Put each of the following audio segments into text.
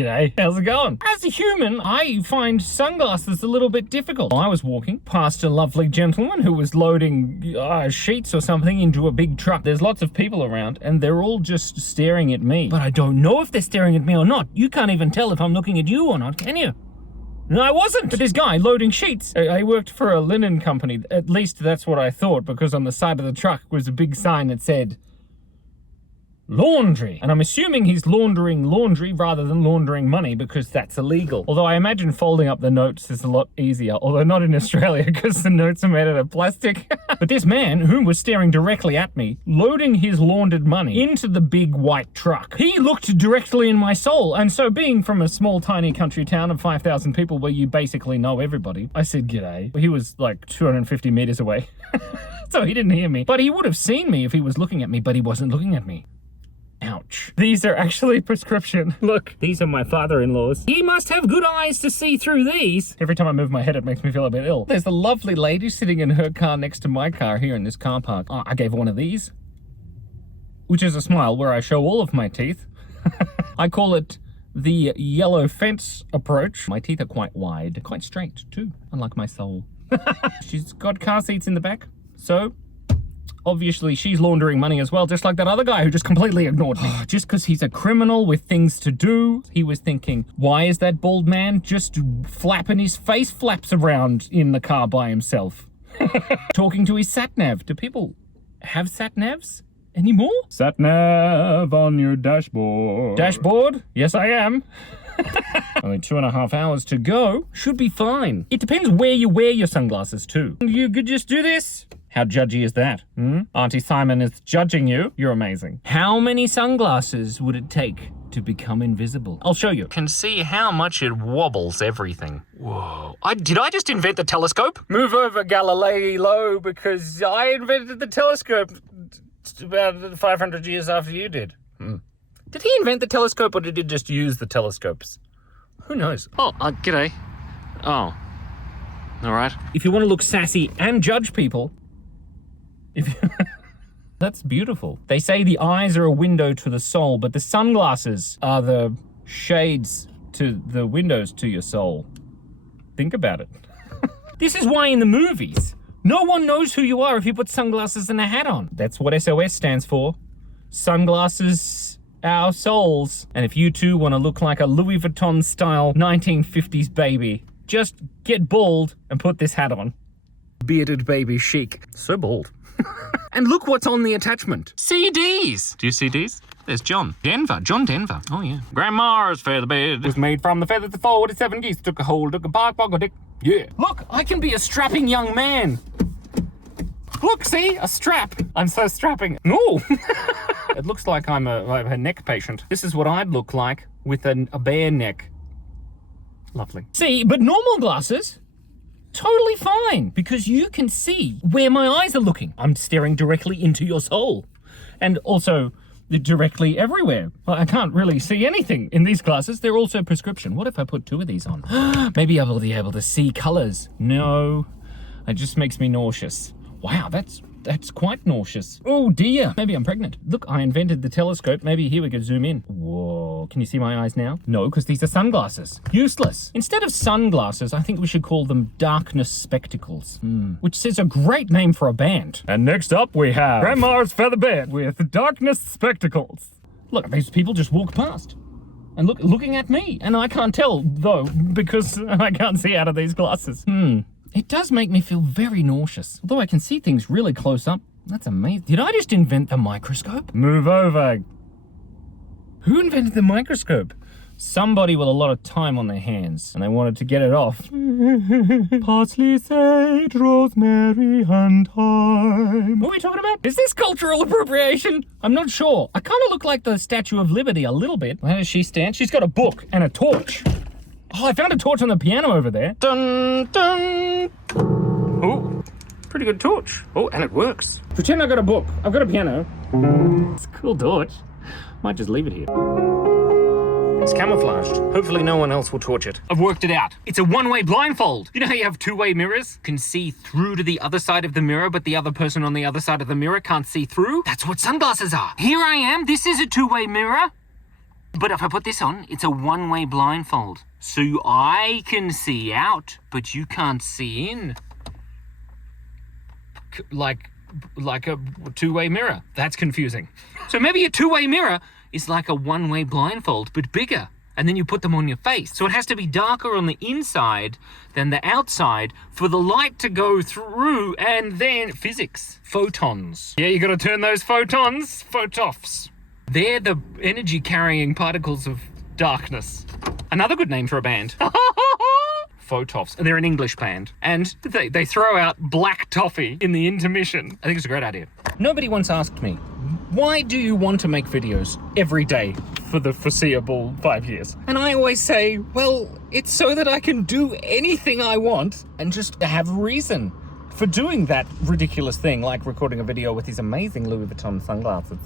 G'day, how's it going? As a human, I find sunglasses a little bit difficult. I was walking past a lovely gentleman who was loading sheets or something into a big truck. There's lots of people around and they're all just staring at me. But I don't know if they're staring at me or not. You can't even tell if I'm looking at you or not, can you? No, I wasn't. But this guy loading sheets. I worked for a linen company. At least that's what I thought, because on the side of the truck was a big sign that said laundry. And I'm assuming he's laundering laundry rather than laundering money, because that's illegal. Although I imagine folding up the notes is a lot easier, although not in Australia because the notes are made out of plastic. But this man, who was staring directly at me, loading his laundered money into the big white truck, he looked directly in my soul. And so, being from a small tiny country town of 5,000 people where you basically know everybody, I said g'day. He was like 250 meters away. So he didn't hear me. But he would have seen me if he was looking at me, but he wasn't looking at me. Ouch. These are actually prescription. Look, these are my father-in-law's. He must have good eyes to see through these. Every time I move my head, it makes me feel a bit ill. There's a lovely lady sitting in her car next to my car here in this car park. I gave her one of these, which is a smile where I show all of my teeth. I call it the yellow fence approach. My teeth are quite wide, quite straight too, unlike my soul. She's got car seats in the back, so obviously she's laundering money as well, just like that other guy who just completely ignored me. Just because he's a criminal with things to do, he was thinking, why is that bald man just flapping his face flaps around in the car by himself? Talking to his sat-nav. Do people have sat-navs anymore? Sat-nav on your dashboard. Dashboard? Yes, I am. Only 2.5 hours to go. Should be fine. It depends where you wear your sunglasses too. You could just do this. How judgy is that? Auntie Simon is judging you. You're amazing. How many sunglasses would it take to become invisible? I'll show you. Can see how much it wobbles everything. Whoa. Did I just invent the telescope? Move over, Galileo, because I invented the telescope about 500 years after you did. Did he invent the telescope or did he just use the telescopes? Who knows? Oh, g'day. Oh. All right. If you want to look sassy and judge people, that's beautiful. They say the eyes are a window to the soul, but the sunglasses are the shades to the windows to your soul. Think about it. This is why in the movies, no one knows who you are if you put sunglasses and a hat on. That's what SOS stands for. Sunglasses, our souls. And if you too want to look like a Louis Vuitton style 1950s baby, just get bald and put this hat on. Bearded baby chic. So bald. And look what's on the attachment. CDs. Do you see these? There's John Denver. Oh, yeah. Grandma's feather bed was made from the feathers of 47 geese. Took a hold, took a bark, bog, a dick. Yeah. Look, I can be a strapping young man. Look, see? A strap. I'm so strapping. No. It looks like I'm a neck patient. This is what I'd look like with a bare neck. Lovely. See, but normal glasses, totally fine, because you can see where my eyes are looking. I'm staring directly into your soul. And also directly everywhere. I can't really see anything in these glasses. They're also prescription. What if I put 2 of these on? Maybe I'll be able to see colors. No, it just makes me nauseous. Wow, that's quite nauseous. Oh dear, maybe I'm pregnant. Look, I invented the telescope. Maybe here we could zoom in. Whoa, can you see my eyes now? No, because these are sunglasses. Useless. Instead of sunglasses, I think we should call them darkness spectacles. Which is a great name for a band. And next up we have Grandma's Feather Bed with darkness spectacles. Look, these people just walked past. And looking at me. And I can't tell, though, because I can't see out of these glasses. It does make me feel very nauseous. Although I can see things really close up. That's amazing. Did I just invent the microscope? Move over. Who invented the microscope? Somebody with a lot of time on their hands, and they wanted to get it off. Parsley, sage, rosemary, and thyme. What are we talking about? Is this cultural appropriation? I'm not sure. I kind of look like the Statue of Liberty a little bit. Where does she stand? She's got a book and a torch. Oh, I found a torch on the piano over there. Dun, dun. Oh, pretty good torch. Oh, and it works. Pretend I got a book. I've got a piano. It's a cool torch. Might just leave it here. It's camouflaged. Hopefully no one else will torch it. I've worked it out. It's a one-way blindfold. You know how you have two-way mirrors? Can see through to the other side of the mirror, but the other person on the other side of the mirror can't see through? That's what sunglasses are. Here I am. This is a two-way mirror. But if I put this on, it's a one-way blindfold. So I can see out, but you can't see in. Like a two-way mirror. That's confusing. So maybe a two-way mirror is like a one-way blindfold, but bigger. And then you put them on your face. So it has to be darker on the inside than the outside for the light to go through, and then physics. Photons. Yeah, you gotta turn those photons, photophs. They're the energy-carrying particles of darkness. Another good name for a band. Photophs. They're an English band. And they throw out black toffee in the intermission. I think it's a great idea. Nobody once asked me, why do you want to make videos every day for the foreseeable 5 years? And I always say, well, it's so that I can do anything I want and just have reason for doing that ridiculous thing, like recording a video with these amazing Louis Vuitton sunglasses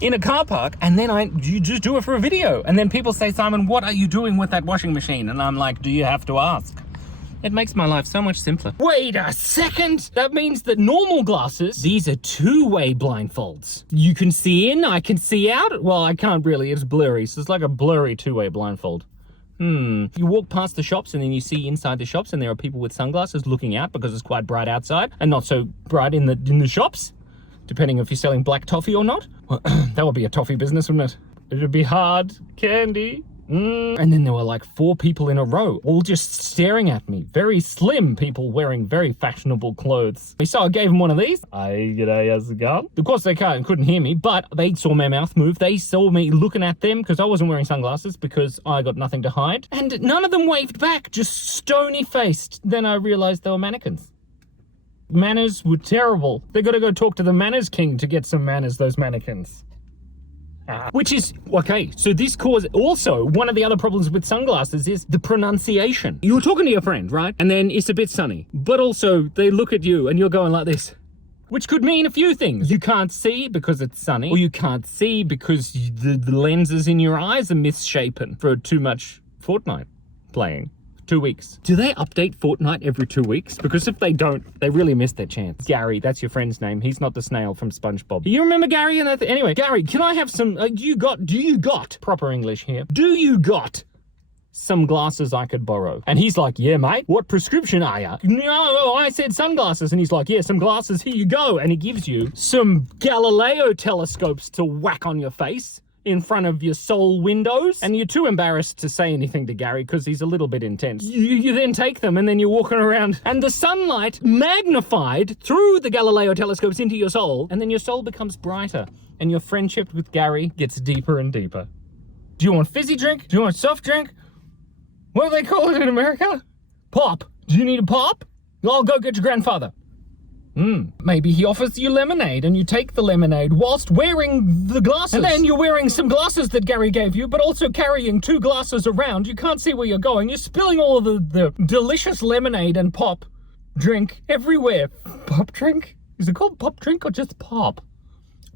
in a car park, and then you just do it for a video. And then people say, Simon, what are you doing with that washing machine? And I'm like, do you have to ask? It makes my life so much simpler. Wait a second! That means that normal glasses, these are two-way blindfolds. You can see in, I can see out. Well, I can't really, it's blurry, so it's like a blurry two-way blindfold. You walk past the shops and then you see inside the shops and there are people with sunglasses looking out because it's quite bright outside and not so bright in the shops, depending if you're selling black toffee or not. That would be a toffee business, wouldn't it? It'd be hard candy. And then there were like 4 people in a row, all just staring at me. Very slim people wearing very fashionable clothes. So I gave them one of these. Hey, g'day, how's it going? Of course they couldn't hear me, but they saw my mouth move. They saw me looking at them because I wasn't wearing sunglasses because I got nothing to hide. And none of them waved back, just stony-faced. Then I realized they were mannequins. Manners were terrible. They gotta go talk to the manners king to get some manners, those mannequins. Which is, okay, so this causes, also, one of the other problems with sunglasses is the pronunciation. You're talking to your friend, right? And then it's a bit sunny. But also, they look at you and you're going like this. Which could mean a few things. You can't see because it's sunny, or you can't see because the lenses in your eyes are misshapen for too much Fortnite playing. 2 weeks. Do they update Fortnite every 2 weeks? Because if they don't, they really missed their chance. Gary, that's your friend's name. He's not the snail from SpongeBob. You remember Gary and that? Anyway, Gary, can I have some, do you got, proper English here, do you got some glasses I could borrow? And he's like, yeah, mate, what prescription are ya? No, I said sunglasses. And he's like, yeah, some glasses, here you go. And he gives you some Galileo telescopes to whack on your face in front of your soul windows, and you're too embarrassed to say anything to Gary because he's a little bit intense. You then take them and then you're walking around and the sunlight magnified through the Galileo telescopes into your soul, and then your soul becomes brighter and your friendship with Gary gets deeper and deeper. Do you want fizzy drink? Do you want soft drink? What do they call it in America? Pop. Do you need a pop? I'll go get your grandfather. Maybe he offers you lemonade and you take the lemonade whilst wearing the glasses. And then you're wearing some glasses that Gary gave you, but also carrying 2 glasses around. You can't see where you're going. You're spilling all of the delicious lemonade and pop drink everywhere. Pop drink? Is it called pop drink or just pop?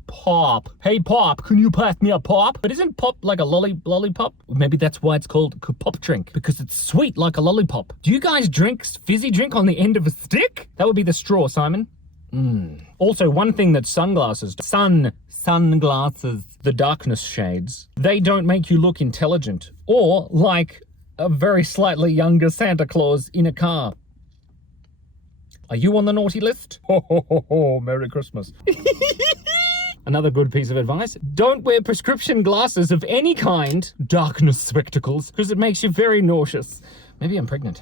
Pop. Hey, Pop, can you pass me a pop? But isn't pop like a lollipop? Maybe that's why it's called pop drink, because it's sweet like a lollipop. Do you guys drink fizzy drink on the end of a stick? That would be the straw, Simon. Also, one thing that sunglasses, the darkness shades, they don't make you look intelligent or like a very slightly younger Santa Claus in a car. Are you on the naughty list? Ho, ho, ho, ho, Merry Christmas. Another good piece of advice, don't wear prescription glasses of any kind, darkness spectacles, because it makes you very nauseous. Maybe I'm pregnant.